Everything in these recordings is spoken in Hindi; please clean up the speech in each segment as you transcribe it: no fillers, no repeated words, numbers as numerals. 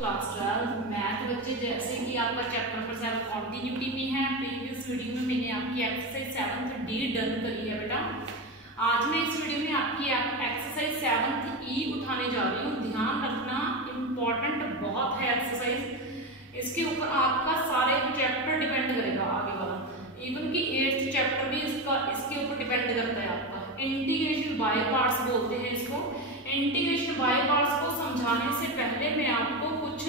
क्लास 12 मैथ बच्चे। जैसे कि आपका चैप्टर नंबर 7 कंटिन्यूटी में है। प्रीवियस वीडियो में मैंने आपकी एक्सरसाइज 7th डी डन करी है बेटा। आज मैं इस वीडियो में आपकी एक्सरसाइज 7th ई उठाने जा रही हूँ। ध्यान रखना, इम्पोर्टेंट बहुत है एक्सरसाइज। इसके ऊपर आपका सारे चैप्टर डिपेंड करेगा आगे वाला, इवन कि 8th चैप्टर भी इसके ऊपर डिपेंड करता है आपका। इंटीग्रेशन बाय पार्ट्स बोलते हैं इसको। इंटीग्रेशन बाय पार्ट्स को समझाने से पहले मैं आपको कुछ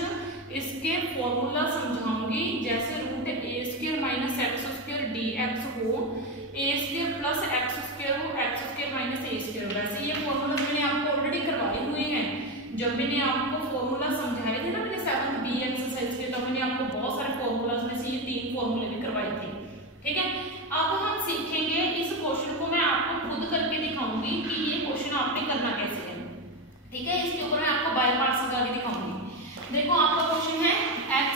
इसके फॉर्मूला समझाऊंगी। जैसे root A square minus X square D X हो, A square plus X square हो, X square minus A square. वैसे ये फॉर्मूला मैंने आपको ऑलरेडी करवाए हुए हैं। जब मैंने आपको फॉर्मूला समझाए थे ना मैंने 7th बी एक्सरसाइज के, तो मैंने आपको बहुत सारे फॉर्मूलाज में से ये 3 फॉर्मूले भी करवाए थे। ठीक है, अब हम सीखेंगे इस क्वेश्चन को। मैं आपको खुद करके दिखाऊंगी कि ये क्वेश्चन आपने करना कैसे है। ठीक है, इसके ऊपर मैं आपको बाय पार्ट्स करके दिखाऊंगी। देखो आपका क्वेश्चन है x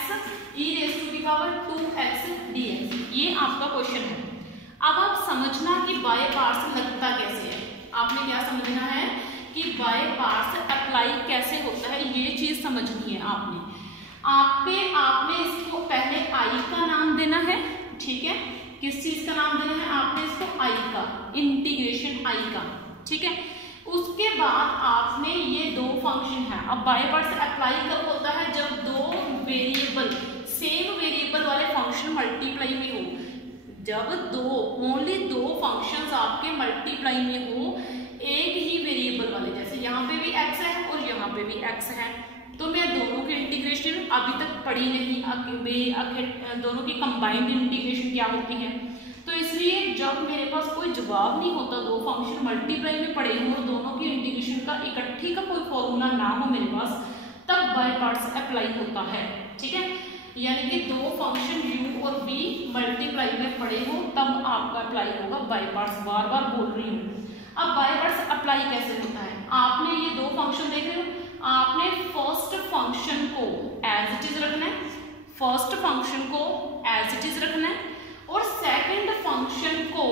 e raise to the power 2x dx, ये आपका क्वेश्चन है। अब आप समझना कि बाय पार्ट्स लगता कैसे है। आपने क्या समझना है कि बाय पार्ट्स अप्लाई कैसे होता है, ये चीज समझनी है आपने। आपने इसको पहले i का नाम देना है। ठीक है, किस चीज का नाम देना है आपने इसको? i का, इंटीग्रेशन i का। ठीक है, उसके बाद आपने ये दो फंक्शन है। अब बाय पार्ट्स अप्लाई कब होता है? जब दो वेरिएबल, सेम वेरिएबल वाले फंक्शन मल्टीप्लाई में हो। जब ओनली दो फंक्शंस आपके मल्टीप्लाई में हो एक ही वेरिएबल वाले, जैसे यहाँ पे भी x है और यहाँ पे भी x है, तो मैं दोनों की इंटीग्रेशन अभी तक पढ़ी नहीं। दोनों की कंबाइंड इंटीग्रेशन क्या होती है, तो इसलिए जब मेरे पास कोई जवाब नहीं होता, दो फंक्शन मल्टीप्लाई में पड़े हो और दोनों की इंटीग्रेशन का इकट्ठी का कोई फॉर्मूला ना हो मेरे पास, तब बाय पार्ट्स अप्लाई होता है। ठीक है, यानी कि दो फंक्शन u और v मल्टीप्लाई में पड़े हो तब आपका अप्लाई होगा बाय पार्ट्स। बार बार बोल रही हूँ। अब बाय पार्ट्स अप्लाई कैसे होता है? आपने ये दो फंक्शन देख रहे हो, आपने फर्स्ट फंक्शन को एज इट इज रखना है, फर्स्ट फंक्शन को एज इट इज रखना है, और सेकंड फंक्शन को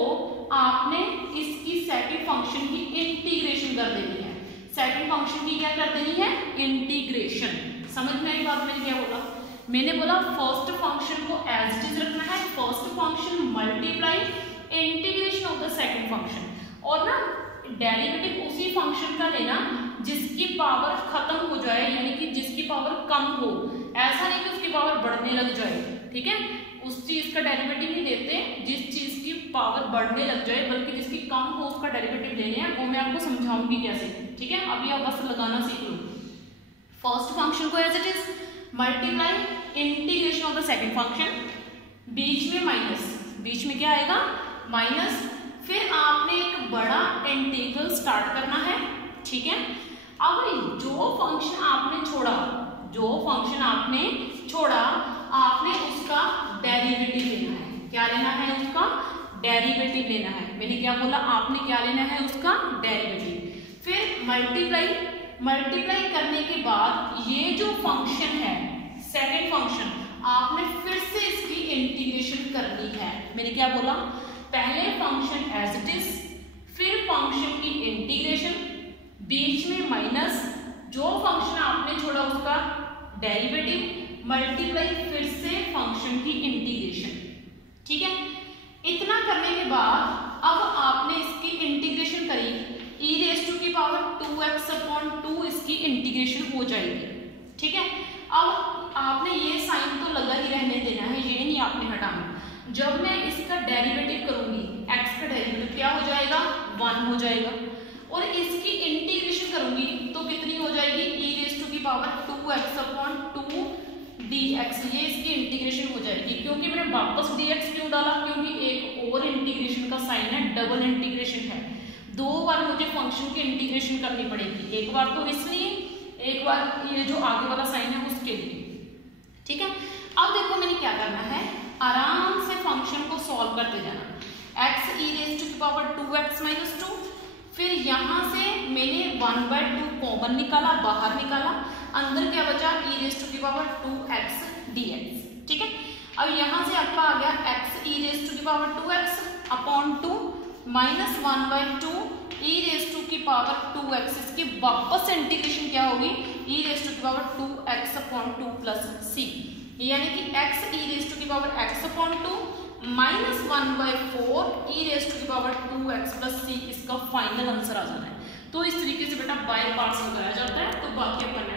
आपने इसकी सेकंड फंक्शन की इंटीग्रेशन कर देनी है। सेकंड फंक्शन की क्या कर देनी है? इंटीग्रेशन। समझ में आई बात? मैंने क्या बोला? मैंने बोला फर्स्ट फंक्शन को एज इट इज रखना है, first function multiply integration of the second function, और ना डेरिवेटिव उसी फंक्शन का लेना जिसकी पावर खत्म हो जाए, यानी कि जिसकी पावर कम हो। ऐसा नहीं कि उसकी पावर बढ़ने लग जाए। ठीक है, उस चीज का डेरिवेटिव नहीं देते जिस चीज की पावर बढ़ने लग जाए, बल्कि जिसकी कम हो उसका डेरिवेटिव लेने हैं। वो मैं आपको समझाऊंगी कैसे। ठीक है, अभी आप बस लगाना सीख लो। फर्स्ट फंक्शन को as it is multiply integration of the second function, बीच में माइनस, बीच में क्या आएगा? माइनस। फिर आपने एक बड़ा इंटीग्रल स्टार्ट करना है। ठीक है, अब जो फंक्शन आपने छोड़ा, आपने उसका डेरिवेटिव लेना है। क्या लेना है? उसका डेरिवेटिव लेना है। मैंने क्या बोला? आपने क्या लेना है? उसका डेरिवेटिव। फिर मल्टीप्लाई करने के बाद ये जो फंक्शन है सेकंड फंक्शन, आपने फिर से इसकी इंटीग्रेशन करनी है। मैंने क्या बोला? पहले फंक्शन एज इट इज, फिर फंक्शन की इंटीग्रेशन, बीच में माइनस, जो फंक्शन आपने छोड़ा उसका डेरिवेटिव, मल्टीप्लाई, फिर से फंक्शन की इंटीग्रेशन। ठीक है, इतना करने के बाद अब आपने इसकी इंटीग्रेशन करी, e रेज़ टू की पावर 2x/2 इसकी इंटीग्रेशन हो जाएगी। ठीक है, अब आपने ये साइन तो लगा ही रहने देना है, ये नहीं आपने हटाना। जब मैं इसका डेरिवेटिव करूंगी, x का डेरिवेटिव क्या हो जाएगा? 1 हो जाएगा, और इसकी इंटीग्रेशन करूंगी तो कितनी हो जाएगी? e रेज़ टू की पावर 2x/2 dx, ये इसकी इंटीग्रेशन हो जाएगी। क्योंकि मैंने वापस dx क्यों डाला? क्योंकि एक और इंटीग्रेशन का साइन है, डबल इंटीग्रेशन है। 2 बार मुझे फंक्शन की इंटीग्रेशन करनी पड़ेगी, एक बार तो इसलिए, एक बार ये जो आगे वाला साइन है उसके लिए। ठीक है, अब देखो मैंने क्या करना है, आराम से फंक्शन को सॉल्व करते जाना। x e रेज़ टू की पावर 2x - 2, फिर यहाँ से मैंने 1/2 कॉमन निकाला, बाहर निकाला, अंदर क्या बचा? e रेज़ टू की पावर 2x dx। ठीक है, अब यहाँ से आपका आ गया x e रेज़ टू की power 2x/2 minus 1/2 e raise to की पावर 2x। इसकी वापस इंटीग्रेशन क्या होगी? e रेज़ टू की पावर 2x/2 यानी कि x e रेज टू की power x upon 2 minus 1/4 e raise to की पावर 2x प्लस c इसका फाइनल आंसर आ जाना है। तो इस तरीके से बेटा बाय पार्ट्स लगाया जाता है। तो बाकी अपन